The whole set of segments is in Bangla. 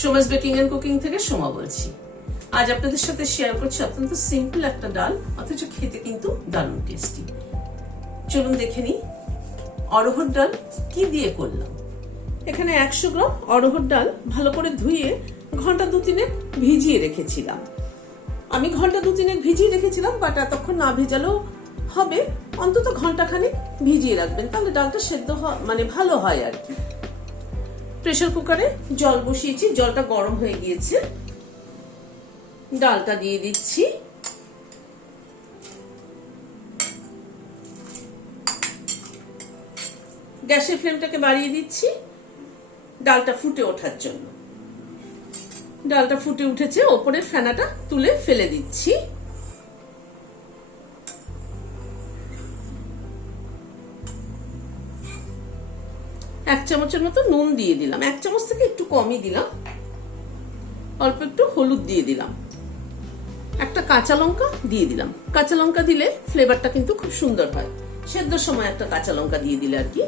সোমাস বেকিং এন্ড কুকিং থেকে সোমা বলছি। আজ আপনাদের সাথে শেয়ার করছি অত্যন্ত সিম্পল একটা ডাল, অথচ খেতে কিন্তু দারুণ টেস্টি চলুন দেখে নিই অরহর ডাল কি দিয়ে করলাম? এখানে একশো গ্রাম অরহর ডাল ভালো করে ধুয়ে ঘণ্টা দু তিনেক ভিজিয়ে রেখেছিলাম। আমি ঘণ্টা দু তিনেক ভিজিয়ে রেখেছিলাম বাট এতক্ষণ না ভেজালেও হবে। অন্তত ঘণ্টা খানেক ভিজিয়ে রাখবেন, তাহলে ডালটা সেদ্ধ মানে ভালো হয় আর কি। প্রেসার কুকারে জল বসিয়েছি, জলটা গরম হয়ে গিয়েছে। ডালটা দিয়ে দিচ্ছি। গ্যাসের ফ্লেমটাকে বাড়িয়ে দিচ্ছি। ডালটা ফুটে ওঠার জন্য। ডালটা ফুটে উঠেছে, ওপরের ফেনাটা তুলে ফেলে দিচ্ছি। এক চামচের মতো নুন দিয়ে দিলাম। এক চামচ থেকে একটু কমই দিলাম। অল্প একটু হলুদ দিয়ে দিলাম। একটা কাঁচা লঙ্কা দিয়ে দিলাম। কাঁচা লঙ্কা দিলে ফ্লেভারটা কিন্তু খুব সুন্দর হয়। সেদ্ধর সময় একটা কাঁচা লঙ্কা দিয়ে দিলে আর কি।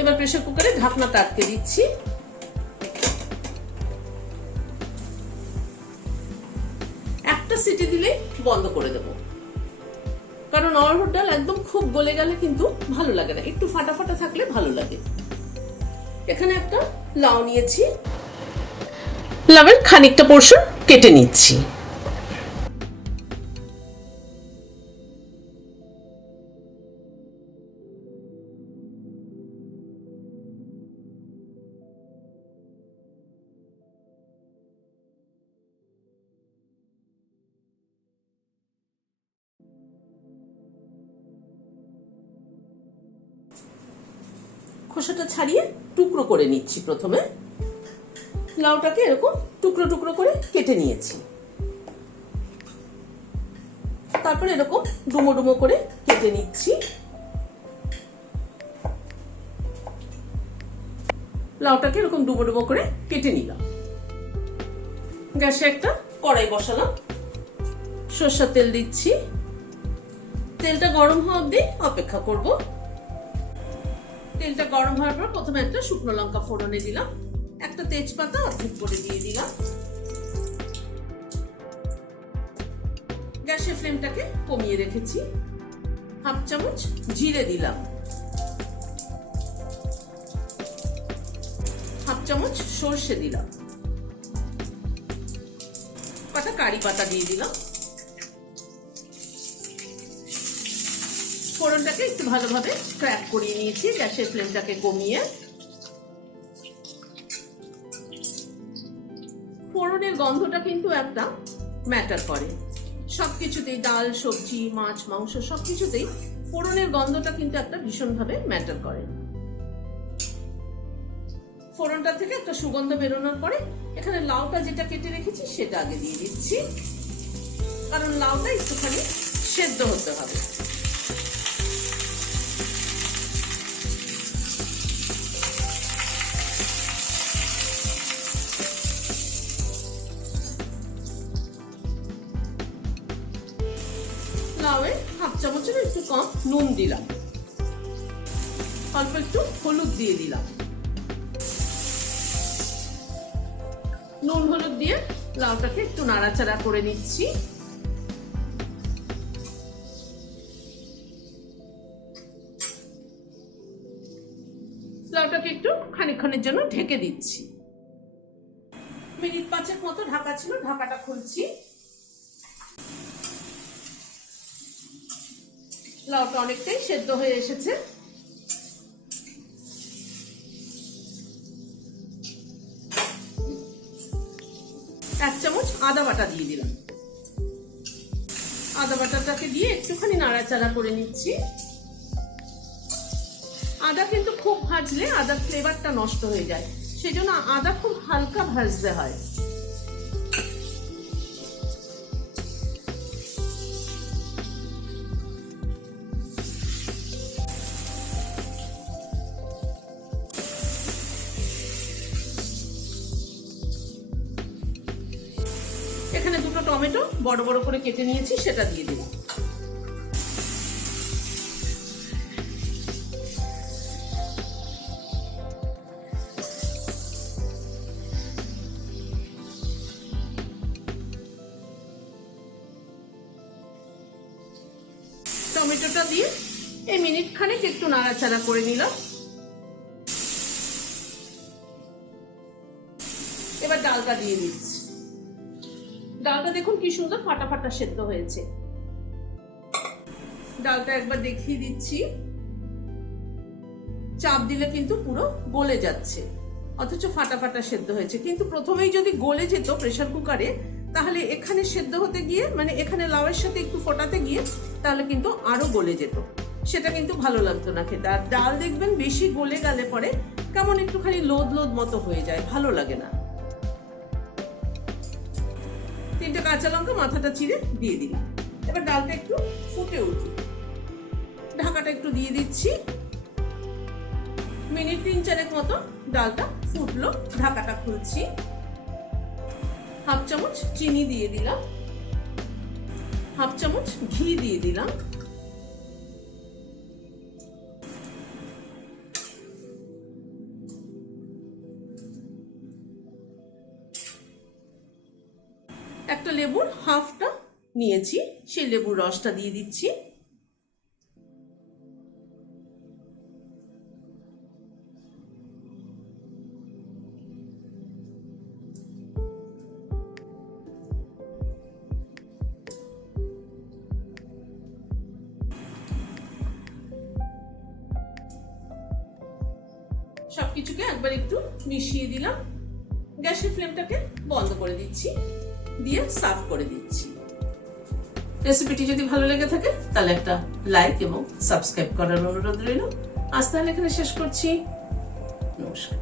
এবার প্রেসার কুকারে ঢাকনাটা আটকে দিচ্ছি। একটা সিটি দিলে বন্ধ করে দেব। কারণ অরহর ডাল একদম খুব গলে গেলে কিন্তু ভালো লাগে না। একটু ফাটা ফাটা থাকলে ভালো লাগে। এখানে একটা লাউ নিয়েছি। লাউয়ের খানিকটা পোর্শন কেটে নিচ্ছি। খোসাটা ছাড়িয়ে টুকরো করে নিচ্ছি প্রথমে। লাউটাকে এরকম টুকরো টুকরো করে কেটে নিয়েছি। তারপরে এরকম ডুমো ডুমো করে কেটে নিচ্ছি। লাউটাকে এরকম ডুমো ডুমো করে কেটে নিলাম। গ্যাসে একটা কড়াই বসালাম। সর্ষার তেল দিচ্ছি। তেলটা গরম হওয়া অব্দি অপেক্ষা করব। তেলটা গরম হওয়ার পর প্রথমে একটা শুকনো লঙ্কা ফোড়নে দিলাম। একটা তেজপাতা অর্ধেক করে দিয়ে দিলাম। গ্যাসের ফ্লেমটাকে কমিয়ে রেখেছি। হাফ চামচ জিরে দিলাম। হাফ চামচ সর্ষে দিলাম। কটা কারি পাতা দিয়ে দিলাম। ফোড়নটাকে একটু ভালোভাবে ক্র্যাক করিয়ে নিয়েছি, গ্যাসের ফ্লেমটাকে কমিয়ে। ফোড়নের গন্ধটা কিন্তু একটা ম্যাটার করে। সবকিছুতেই ডাল, সবজি, মাছ, মাংস, সবকিছুতেই ফোড়নের গন্ধটা কিন্তু একটা ভীষণভাবে ম্যাটার করে। ফোড়নটা থেকে একটা সুগন্ধ বেরোনোর পরে এখানে লাউটা যেটা কেটে রেখেছি সেটা আগে দিয়ে দিচ্ছি। কারণ লাউটা একটুখানি সেদ্ধ হতে হবে। চামচের একটু কম নুন দিলাম। অল্প একটু হলুদ দিয়ে দিলাম। নুন হলুদ দিয়ে লাউটাকে একটু নাড়াচাড়া করে নিচ্ছি। লাউটাকে একটু খানিকক্ষণের জন্য ঢেকে দিচ্ছি। মিনিট পাঁচের মতো ঢাকা ছিল, ঢাকাটা খুলছি। লাউটা অনেকটাই সেদ্ধ হয়ে এসেছে। এক চামচ আদা বাটা দিয়ে দিলাম। আদা বাটাটাকে দিয়ে একটুখানি নাড়াচাড়া করে নিচ্ছি। আদা কিন্তু খুব ভাজলে আদার ফ্লেভারটা নষ্ট হয়ে যায়। সেই জন্য আদা খুব হালকা ভাজতে হয়। টমেটো বড় বড় করে কেটে নিয়েছি, সেটা দিয়ে দেবো। টমেটোটা দিয়ে এই মিনিট খানেক একটু নাড়াচাড়া করে নিলাম। এবার ডালটা দিয়ে দিচ্ছি। ডালটা দেখুন কি সুন্দর ফাটা ফাটা সেদ্ধ হয়েছে। ডালটা একবার দেখিয়ে দিচ্ছি। চাপ দিলে কিন্তু পুরো গলে যাচ্ছে। অথচ ফাটা ফাটা সেদ্ধ হয়েছে। কিন্তু প্রথমেই যদি গলে যেত প্রেসার কুকারে তাহলে এখানে সেদ্ধ হতে গিয়ে মানে এখানে লাউয়ের সাথে একটু ফোটাতে গিয়ে, তাহলে কিন্তু আরও গলে যেত। সেটা কিন্তু ভালো লাগতো না খেতে। আর ডাল দেখবেন বেশি গলে গেলে পরে কেমন একটুখানি লোদ লোদ মতো হয়ে যায়, ভালো লাগে না। তিনটে কাঁচা লঙ্কা মাথাটা চিড়ে দিয়ে দিলাম। এবার ডালটা একটু ফুটে উঠুক। ঢাকাটা একটু দিয়ে দিচ্ছি। মিনিট তিন চারেক মতো ডালটা ফুটলো। ঢাকাটা খুলছি। হাফ চামচ চিনি দিয়ে দিলাম। হাফ চামচ ঘি দিয়ে দিলাম। একটা লেবুর হাফটা নিয়েছি, সেই লেবুর রসটা দিয়ে দিচ্ছি। সবকিছুকে একবার একটু মিশিয়ে দিলাম। গ্যাসের ফ্লেমটাকে বন্ধ করে দিচ্ছি। দিয়ে সার্ভ করে দিচ্ছি। রেসিপিটি যদি ভালো লেগে থাকে, তাহলে একটা লাইক এবং সাবস্ক্রাইব করার অনুরোধ রইল। আজ তাহলে এখানে শেষ করছি। নমস্কার।